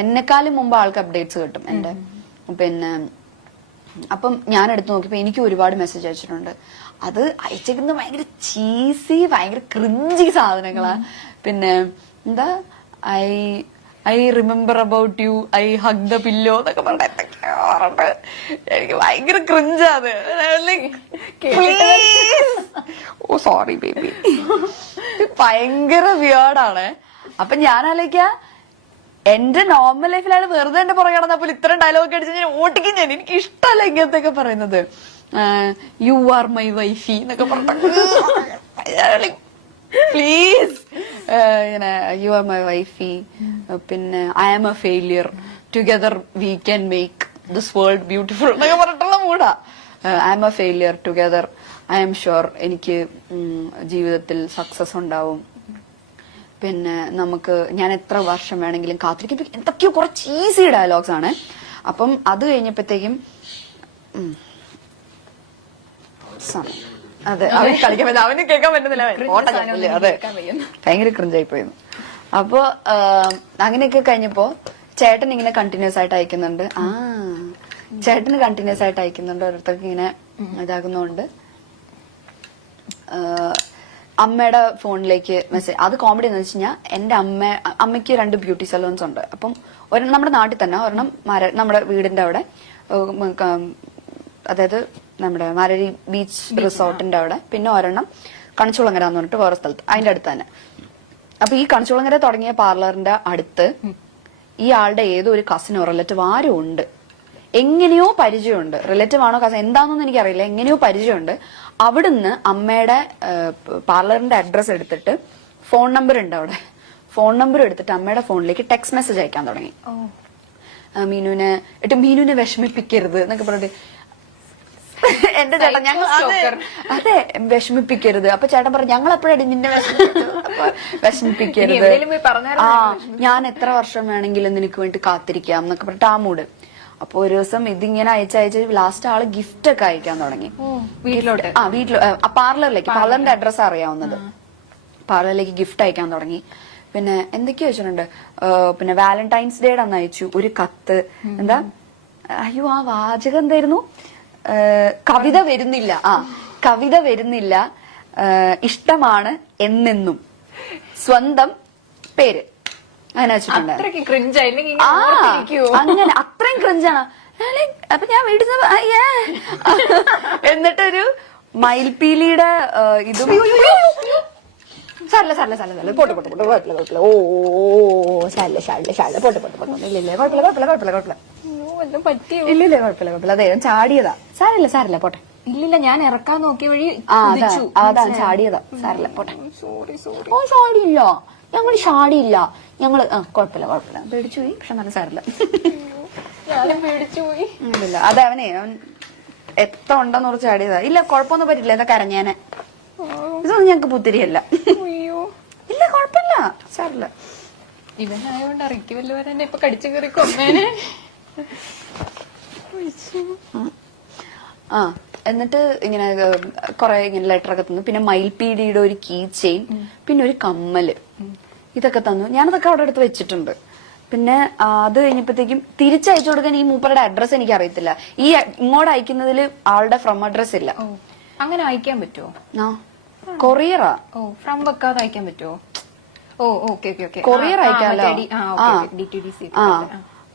എന്നെക്കാളും മുമ്പ് ആൾക്ക് അപ്ഡേറ്റ്സ് കിട്ടും എന്റെ. പിന്നെ അപ്പം ഞാൻ എടുത്തു നോക്കിയപ്പോ എനിക്ക് ഒരുപാട് മെസ്സേജ് അയച്ചിട്ടുണ്ട്. അത് അയച്ചേക്കുന്നത് ഭയങ്കര ചീസി, ഭയങ്കര ക്രിഞ്ചി സാധനങ്ങളാ. പിന്നെ എന്താ I remember about you, I hug the pillow എന്നൊക്കെ പറഞ്ഞിട്ട് എനിക്ക് ഭയങ്കര ക്രിഞ്ചാത്. ഓ സോറി ബേബി, ഭയങ്കര വിയേർഡാണ്. അപ്പൊ ഞാൻ ആലോചിക്ക, എന്റെ നോർമൽ ലൈഫിലാണ് വെറുതെ എന്റെ പുറകെ നടന്നപ്പോൾ ഇത്രയും ഡയലോഗ് അടിച്ച് ഞാൻ ഓട്ടിക്കും. ഞാൻ എനിക്ക് ഇഷ്ടമല്ല ഇങ്ങനത്തെ ഒക്കെ പറയുന്നത്. യു ആർ മൈ വൈഫി എന്നൊക്കെ പറഞ്ഞ പ്ലീസ്, ഇങ്ങനെ യു ആർ മൈ വൈഫി, പിന്നെ I am a failure, together we can make this world beautiful എന്നൊക്കെ പറഞ്ഞിട്ടുള്ള മൂടാ. I am a failure, together I am sure എനിക്ക് ജീവിതത്തിൽ സക്സസ് ഉണ്ടാവും. പിന്നെ നമുക്ക് ഞാൻ എത്ര വർഷം വേണമെങ്കിലും കാത്തിരിക്കും. എന്തൊക്കെയോ കുറച്ച് ഈസി ഡയലോഗ്സ് ആണ്. അപ്പം അത് കഴിഞ്ഞപ്പോഴത്തേക്കും അതെ അവന് കളിക്കാൻ പറ്റില്ല, അവന് കേൾക്കാൻ പറ്റുന്നില്ല. അതെ ഭയങ്കര ക്രിഞ്ചായി പോയിരുന്നു. അപ്പൊ അങ്ങനെയൊക്കെ കഴിഞ്ഞപ്പോ ചേട്ടൻ ഇങ്ങനെ കണ്ടിന്യൂസ് ആയിട്ട് അയക്കുന്നുണ്ട്. ചേട്ടന് കണ്ടിന്യൂസ് ആയിട്ട് അയക്കുന്നുണ്ട്. ഓരോരുത്തർക്ക് ഇങ്ങനെ ഇതാകുന്നോണ്ട് അമ്മയുടെ ഫോണിലേക്ക് മെസ്സേജ്. അത് കോമഡി എന്ന് വെച്ച് കഴിഞ്ഞാൽ എന്റെ അമ്മയ്ക്ക് 2 ബ്യൂട്ടി സലൂൺസ് ഉണ്ട്. അപ്പം ഒരെണ്ണം നമ്മുടെ നാട്ടിൽ തന്നെ, ഒരെണ്ണം നമ്മുടെ വീടിന്റെ അവിടെ, അതായത് നമ്മുടെ മാരരി ബീച്ച് റിസോർട്ടിന്റെ അവിടെ, പിന്നെ ഒരെണ്ണം കണിച്ചുളങ്ങര എന്ന് പറഞ്ഞിട്ട് വേറെ സ്ഥലത്ത്, അതിന്റെ അടുത്ത് തന്നെ. അപ്പൊ ഈ കണിച്ചുളങ്ങര തുടങ്ങിയ പാർലറിന്റെ അടുത്ത് ഈ ആളുടെ ഏതോ ഒരു കസിനോ റിലേറ്റീവ് ആരും ഉണ്ട്. എങ്ങനെയോ പരിചയമുണ്ട്. റിലേറ്റീവ് ആണോ കസിൻ എന്താണെന്നൊന്നും എനിക്കറിയില്ല. എങ്ങനെയോ പരിചയമുണ്ട്. അവിടുന്ന് അമ്മയുടെ പാർലറിന്റെ അഡ്രസ് എടുത്തിട്ട്, ഫോൺ നമ്പർ ഉണ്ട് അവിടെ, ഫോൺ നമ്പർ എടുത്തിട്ട് അമ്മയുടെ ഫോണിലേക്ക് ടെക്സ്റ്റ് മെസ്സേജ് അയക്കാൻ തുടങ്ങി. മീനുവിനെ വിഷമിപ്പിക്കരുത് എന്നൊക്കെ പറഞ്ഞിട്ട്. എന്റെ ചേട്ടൻ ഞങ്ങൾ അതെ വിഷമിപ്പിക്കരുത്. അപ്പൊ ചേട്ടൻ പറഞ്ഞു ഞങ്ങൾ എപ്പോഴാണ് നിന്നെ വിഷമിപ്പിക്കരുത്, ഞാൻ എത്ര വർഷം വേണമെങ്കിലും നിനക്ക് വേണ്ടി കാത്തിരിക്കാം എന്നൊക്കെ പറഞ്ഞിട്ട് ആ മൂഡ്. അപ്പൊ ഒരു ദിവസം ഇതിങ്ങനെ അയച്ചയച്ച് ലാസ്റ്റ് ആള് ഗിഫ്റ്റ് ഒക്കെ അയക്കാൻ തുടങ്ങി വീട്ടിലോട്ട്. പാർലറിന്റെ അഡ്രസ് അറിയാവുന്നത്. പാർലറിലേക്ക് ഗിഫ്റ്റ് അയക്കാൻ തുടങ്ങി. പിന്നെ എന്തൊക്കെയോ വെച്ചിട്ടുണ്ട്. പിന്നെ വാലന്റൈൻസ് ഡേയുടെ അന്ന് അയച്ചു ഒരു കത്ത്. എന്താ അയ്യോ ആ വാചകം എന്തായിരുന്നു? കവിത വരുന്നില്ല, കവിത വരുന്നില്ല, ഇഷ്ടമാണ് എന്നെന്നും, സ്വന്തം പേര്, അങ്ങനെ വെച്ചിട്ടുണ്ട്. അങ്ങനെ അത്രയും ക്രിഞ്ചാണ്. അപ്പൊ ഞാൻ വീട്ടിൽ എന്നിട്ടൊരു മയിൽപീലിയുടെ ഇതും കുഴപ്പമില്ല. ഓ കുഴപ്പമില്ല. ഇല്ലില്ല കുഴപ്പമില്ല. അതെ ചാടിയതാ. സാരില്ല പോട്ടെ. ഇല്ലില്ല ഞാൻ ഇറക്കാൻ നോക്കിയ വഴി അതാ ചാടിയതാ. സാരില്ല പോട്ടെ. ഓ ചാടിയില്ല, ഞങ്ങൾ ചാടിയില്ല, ഞങ്ങള് കുഴപ്പമില്ല. പേടിച്ചു പോയി, പക്ഷെ നല്ല സാരില്ല. പേടിച്ചുപോയി. ഇല്ല അതെ അവൻ എത്ര ഉണ്ടെന്ന് കുറച്ച് ചാടിയതാ. ഇല്ല കുഴപ്പമൊന്നും പറ്റില്ല. എന്താ കരഞ്ഞേനെ? ഇതൊന്നും ഞങ്ങക്ക് പുത്തിരിയല്ല. ഇല്ല കുഴപ്പമില്ല, സാരില്ല. ഇവനായോണ്ട് അറിയിക്ക് വല്ലവരെ ഇപ്പൊ കടിച്ചു കയറി കൊന്നേനെ. എന്നിട്ട് ഇങ്ങനെ കൊറേ ഇങ്ങനെ ലെറ്റർ ഒക്കെ തന്നു. പിന്നെ മയിൽപീടിയുടെ ഒരു കീ ചെയിൻ, പിന്നെ ഒരു കമ്മല്, ഇതൊക്കെ തന്നു. ഞാനതൊക്കെ അവിടെ അടുത്ത് വെച്ചിട്ടുണ്ട്. പിന്നെ അത് കഴിഞ്ഞപ്പോഴത്തേക്കും തിരിച്ചയച്ചു കൊടുക്കാൻ ഈ മൂപ്പറുടെ അഡ്രസ് എനിക്ക് അറിയത്തില്ല. ഈ ഇങ്ങോട്ട് അയക്കുന്നതിൽ ആളുടെ ഫ്രം അഡ്രസ് ഇല്ല. അങ്ങനെ അയക്കാൻ പറ്റുമോ? കൊറിയറാ. ഫ്രം വെക്കാതെ അയക്കാൻ പറ്റുമോ? കൊറിയർ അയക്കാമല്ലോ.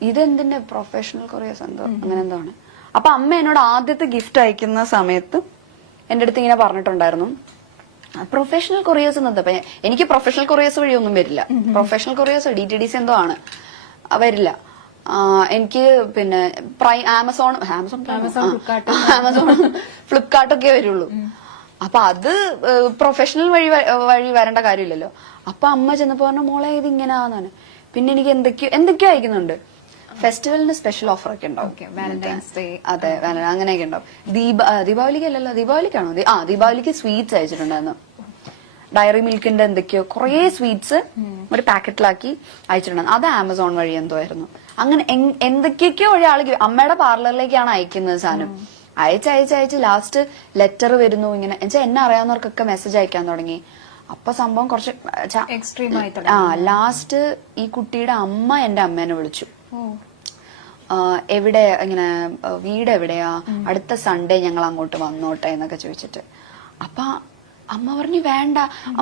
ഇതെന്തിന്റെ പ്രൊഫഷണൽ കൊറിയേഴ്സ് എന്തോ അങ്ങനെ എന്തോ ആണ്. അപ്പൊ അമ്മ എന്നോട് ആദ്യത്തെ ഗിഫ്റ്റ് അയക്കുന്ന സമയത്ത് എന്റെ അടുത്ത് ഇങ്ങനെ പറഞ്ഞിട്ടുണ്ടായിരുന്നു, പ്രൊഫഷണൽ കൊറിയേഴ്സ് എന്നപ്പോ എനിക്ക് പ്രൊഫഷണൽ കൊറിയേഴ്സ് വഴിയൊന്നും വരില്ല. പ്രൊഫഷണൽ കൊറിയേഴ്സ് DTDC എന്തോ ആണ്, വരില്ല. എനിക്ക് പിന്നെ ആമസോൺ ഫ്ലിപ്കാർട്ടൊക്കെ വരുള്ളൂ. അപ്പൊ അത് പ്രൊഫഷണൽ വഴി വരേണ്ട കാര്യമില്ലല്ലോ. അപ്പൊ അമ്മ ചെന്നപ്പോ പറഞ്ഞു മോളെ ഇത് ഇങ്ങനെയാന്നാണ്. പിന്നെ എനിക്ക് എന്തൊക്കെയോ അയക്കുന്നുണ്ട്. ഫെസ്റ്റിവലിന് സ്പെഷ്യൽ ഓഫർ ഒക്കെ ഉണ്ടാവും. വാലന്റൈൻസ് ഡേ, അതെ അങ്ങനെയൊക്കെ ഉണ്ടാവും. ദീപാവലിക്ക് അല്ലല്ലോ, ദീപാവലിക്കാണോ? ദീപാവലിക്ക് സ്വീറ്റ്സ് അയച്ചിട്ടുണ്ടായിരുന്നു. ഡയറി മിൽക്കിന്റെ എന്തൊക്കെയോ കുറേ സ്വീറ്റ്സ് ഒരു പാക്കറ്റിലാക്കി അയച്ചിട്ടുണ്ടായിരുന്നു. അത് ആമസോൺ വഴി എന്തോ ആയിരുന്നു. അങ്ങനെ എന്തൊക്കെയൊക്കെയോ വഴി ആള് അമ്മയുടെ പാർലറിലേക്കാണ് അയക്കുന്നത് സാധനം. അയച്ച് ലാസ്റ്റ് ലെറ്റർ വരുന്നു. ഇങ്ങനെ എന്നുവെച്ചാൽ എന്നെ അറിയാവുന്നവർക്കൊക്കെ മെസ്സേജ് അയക്കാൻ തുടങ്ങി. അപ്പൊ സംഭവം കുറച്ച് എക്സ്ട്രീം ആയി ലാസ്റ്റ് ഈ കുട്ടിയുടെ അമ്മ എന്റെ അമ്മേനെ വിളിച്ചു. ഓ എവിടെ ഇങ്ങനെ വീട് എവിടെയാ, അടുത്ത സൺഡേ ഞങ്ങൾ അങ്ങോട്ട് വന്നോട്ടെ എന്നൊക്കെ ചോദിച്ചിട്ട്. അപ്പൊ അമ്മ പറഞ്ഞു വേണ്ട,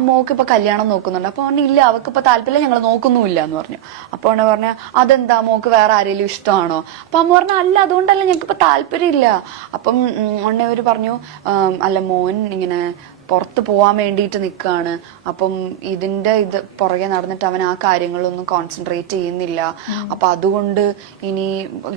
മോക്ക് ഇപ്പൊ കല്യാണം നോക്കുന്നുണ്ട്. അപ്പൊ പറഞ്ഞു ഇല്ല, അവക്ക് ഇപ്പൊ താല്പര്യം, ഞങ്ങൾ നോക്കുന്നുമില്ല എന്ന് പറഞ്ഞു. അപ്പൊ അവനെ പറഞ്ഞ അതെന്താ, മോക്ക് വേറെ ആരെങ്കിലും ഇഷ്ടമാണോ? അപ്പൊ അമ്മ പറഞ്ഞു അല്ല, അതുകൊണ്ടല്ല, ഞങ്ങൾക്ക് ഇപ്പൊ താല്പര്യം ഇല്ല. അപ്പം ഉടനെ പറഞ്ഞു അല്ല, മോൻ ഇങ്ങനെ പുറത്ത് പോവാൻ വേണ്ടിയിട്ട് നിൽക്കുകയാണ്. അപ്പം ഇത് പുറകെ നടന്നിട്ട് അവൻ ആ കാര്യങ്ങളൊന്നും കോൺസെൻട്രേറ്റ് ചെയ്യുന്നില്ല. അപ്പൊ അതുകൊണ്ട് ഇനി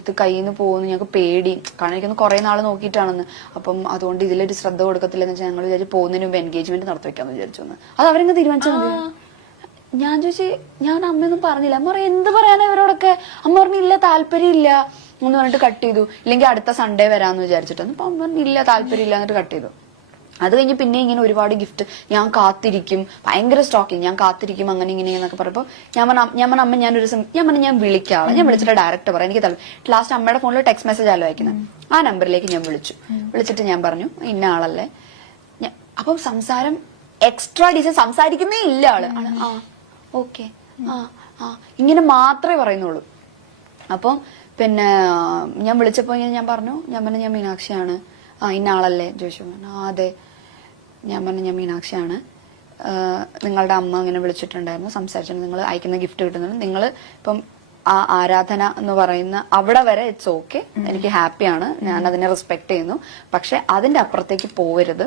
ഇത് കയ്യിൽ നിന്ന് പോകുന്നു ഞങ്ങൾക്ക് പേടി. കാരണം എനിക്കൊന്ന് കുറെ നാൾ നോക്കിയിട്ടാണെന്ന്. അപ്പം അതുകൊണ്ട് ഇതിലൊരു ശ്രദ്ധ കൊടുക്കത്തില്ലെന്ന് വെച്ചാൽ ഞങ്ങൾ വിചാരിച്ചു പോകുന്നതിന് മുമ്പ് എൻഗേജ്മെന്റ് നടത്തി വെക്കാന്ന് വിചാരിച്ചു. അത് അവരെങ്ങനെ തീരുമാനിച്ചാൽ മതി. ഞാൻ ചോദിച്ചു, ഞാൻ അമ്മയൊന്നും പറഞ്ഞില്ല. അമ്മ പറയാം എന്ത് പറയാനാ ഇവരോടൊക്കെ. അമ്മ പറഞ്ഞില്ല താല്പര്യം ഇല്ല എന്ന് പറഞ്ഞിട്ട് കട്ട് ചെയ്തു. ഇല്ലെങ്കിൽ അടുത്ത സൺഡേ വരാന്ന് വിചാരിച്ചിട്ടാണ്. അപ്പൊ അമ്മ പറഞ്ഞില്ല താല്പര്യം ഇല്ല എന്നിട്ട് കട്ട് ചെയ്തു. അത് കഴിഞ്ഞ് പിന്നെ ഇങ്ങനെ ഒരുപാട് ഗിഫ്റ്റ്, ഞാൻ കാത്തിരിക്കും, ഭയങ്കര സ്റ്റോക്കിങ്, ഞാൻ കാത്തിരിക്കും അങ്ങനെ ഇങ്ങനെ എന്നൊക്കെ പറഞ്ഞപ്പോ ഞാൻ പറഞ്ഞ അമ്മ ഞാൻ വിളിക്കാം. ഞാൻ വിളിച്ചിട്ട് ഡയറക്റ്റ് പറയാം എനിക്ക് ലാസ്റ്റ് അമ്മയുടെ ഫോണിൽ ടെക്സ്റ്റ് മെസ്സേജ് ആലോ അയക്കുന്നത്. ആ നമ്പറിലേക്ക് ഞാൻ വിളിച്ചിട്ട് ഞാൻ പറഞ്ഞു ഇന്ന ആളല്ലേ. അപ്പം സംസാരം എക്സ്ട്രാ ഡീസൻ, സംസാരിക്കുന്നേ ഇല്ല ആള്. ആ ഓക്കെ ഇങ്ങനെ മാത്രമേ പറയുന്നുള്ളൂ. അപ്പം പിന്നെ ഞാൻ വിളിച്ചപ്പോ ഞാൻ പറഞ്ഞു ഞാൻ മീനാക്ഷിയാണ്. ഇന്ന ആളല്ലേ ചോദിച്ചു. അതെ. ഞാൻ പറഞ്ഞു ഞാൻ മീനാക്ഷിയാണ്, നിങ്ങളുടെ അമ്മ ഇങ്ങനെ വിളിച്ചിട്ടുണ്ടായിരുന്നു, സംസാരിച്ചിട്ട് നിങ്ങൾ അയക്കുന്ന ഗിഫ്റ്റ് കിട്ടുന്നുണ്ട്. നിങ്ങൾ ഇപ്പം ആ ആരാധന എന്ന് പറയുന്ന അവിടെ വരെ ഇറ്റ്സ് ഓക്കെ, എനിക്ക് ഹാപ്പിയാണ്, ഞാൻ അതിനെ റെസ്പെക്ട് ചെയ്യുന്നു. പക്ഷെ അതിന്റെ അപ്പുറത്തേക്ക് പോവരുത്.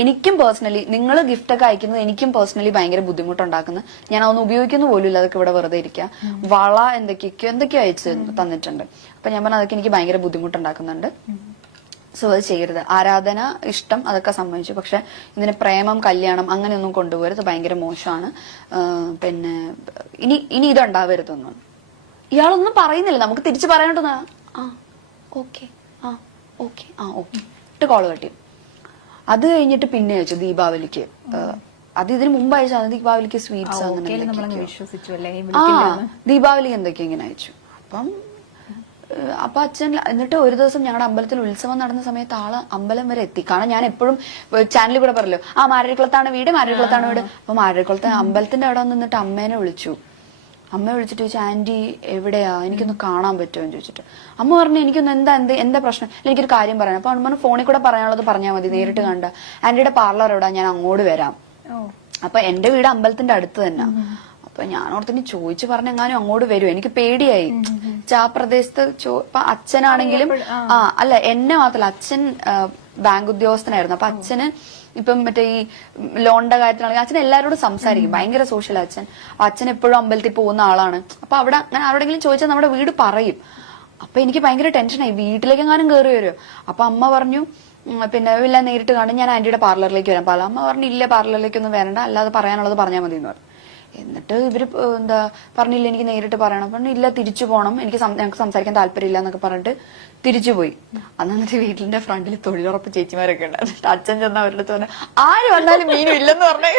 എനിക്കും പേഴ്സണലി നിങ്ങൾ ഗിഫ്റ്റ് ഒക്കെ അയക്കുന്നത് എനിക്കും പേഴ്സണലി ഭയങ്കര ബുദ്ധിമുട്ടുണ്ടാക്കുന്നത്. ഞാൻ അതൊന്നും ഉപയോഗിക്കുന്ന പോലും ഇല്ല, അതൊക്കെ ഇവിടെ വെറുതെ ഇരിക്കുക. വള എന്തൊക്കെയോ അയച്ചു തന്നിട്ടുണ്ട്. അപ്പൊ ഞാൻ പറഞ്ഞു അതൊക്കെ എനിക്ക് ഭയങ്കര ബുദ്ധിമുട്ടുണ്ടാക്കുന്നുണ്ട്. സോ അത് ചെയ്യരുത്. ആരാധന, ഇഷ്ടം അതൊക്കെ സമ്മതിച്ചു. പക്ഷെ ഇതിന് പ്രേമം, കല്യാണം അങ്ങനെയൊന്നും കൊണ്ടുപോകരുത്, ഭയങ്കര മോശമാണ്. പിന്നെ ഇനി ഇതുണ്ടാവരുതൊന്നും. ഇയാളൊന്നും പറയുന്നില്ല, നമുക്ക് തിരിച്ചു പറയാനോട്ടൊന്നാ. ആ ഓക്കെ ഇട്ട് കോള് കട്ടി. അത് കഴിഞ്ഞിട്ട് പിന്നെ അയച്ചു ദീപാവലിക്ക്. അത് ഇതിന് മുമ്പ് അയച്ചു. അത് ദീപാവലിക്ക് സ്വീറ്റ്സ് അങ്ങനെ ദീപാവലിക്ക് എന്തൊക്കെയോ ഇങ്ങനെ അയച്ചു. അപ്പൊ അച്ഛൻ എന്നിട്ട് ഒരു ദിവസം ഞങ്ങളുടെ അമ്പലത്തിൽ ഉത്സവം നടന്ന സമയത്ത് ആള് അമ്പലം വരെ എത്തി. കാരണം ഞാൻ എപ്പോഴും ചാനലിൽ കൂടെ പറയല്ലോ മാരരിക്കുളത്താണ് വീട്. അപ്പൊ മാരരിക്കുളത്ത് അമ്പലത്തിന്റെ അവിടെ നിന്നിട്ട് അമ്മേനെ വിളിച്ചു. അമ്മ വിളിച്ചിട്ട് ചോദിച്ചു ആന്റി എവിടെയാ, എനിക്കൊന്ന് കാണാൻ പറ്റുമോ എന്ന് ചോദിച്ചിട്ട്. അമ്മ പറഞ്ഞു എനിക്കൊന്ന് എന്താ പ്രശ്നം, എനിക്കൊരു കാര്യം പറയാം. അപ്പൊ അമ്മ ഫോണിൽ കൂടെ പറയാനുള്ളത് പറഞ്ഞാൽ മതി, നേരിട്ട് കണ്ട. ആന്റിയുടെ പാർലർ എവിടാ, ഞാൻ അങ്ങോട്ട് വരാം. അപ്പൊ എന്റെ വീട് അമ്പലത്തിന്റെ അടുത്ത് തന്നെ. അപ്പൊ ഞാൻ ഓർത്തിന് ചോദിച്ചു പറഞ്ഞെങ്ങാനും അങ്ങോട്ട് വരും. എനിക്ക് പേടിയായി. ആ പ്രദേശത്ത് ഇപ്പൊ അച്ഛനാണെങ്കിലും അല്ല എന്നെ മാത്രല്ല, അച്ഛൻ ബാങ്ക് ഉദ്യോഗസ്ഥനായിരുന്നു. അപ്പൊ അച്ഛന് ഇപ്പം മറ്റേ ഈ ലോണിന്റെ കാര്യത്തിലാണെങ്കിൽ അച്ഛൻ എല്ലാവരോടും സംസാരിക്കും, ഭയങ്കര സോഷ്യൽ അച്ഛൻ. അച്ഛൻ എപ്പോഴും അമ്പലത്തിൽ പോകുന്ന ആളാണ്. അപ്പൊ അവിടെ അങ്ങനെ ആരോടെങ്കിലും ചോദിച്ചാൽ നമ്മുടെ വീട് പറയും. അപ്പൊ എനിക്ക് ഭയങ്കര ടെൻഷനായി, വീട്ടിലേക്ക് എങ്ങാനും കയറി വരുമോ. അപ്പൊ അമ്മ പറഞ്ഞു പിന്നെ ഇല്ല നേരിട്ട് കാണും, ഞാൻ ആന്റിയുടെ പാർലറിലേക്ക് വരാം. അമ്മ പറഞ്ഞു ഇല്ല പാർലറിലേക്കൊന്നും വരണ്ട, അല്ലാതെ പറയാനുള്ളത് പറഞ്ഞാൽ മതി എന്ന് പറഞ്ഞു. എന്നിട്ട് ഇവര് പറഞ്ഞില്ല എനിക്ക് നേരിട്ട് പറയണം. പറഞ്ഞു ഇല്ല തിരിച്ചു പോകണം, ഞങ്ങൾക്ക് സംസാരിക്കാൻ താല്പര്യമില്ല എന്നൊക്കെ പറഞ്ഞിട്ട് തിരിച്ചുപോയി. എന്നിട്ട് വീട്ടിന്റെ ഫ്രണ്ടിൽ തൊഴിലുറപ്പ് ചേച്ചിമാരൊക്കെ ഉണ്ടായിരുന്നു. അച്ഛൻ ചെന്ന അവരുടെ അടുത്ത് പറഞ്ഞു ആര് വന്നാലും മീനും ഇല്ലെന്ന് പറഞ്ഞു.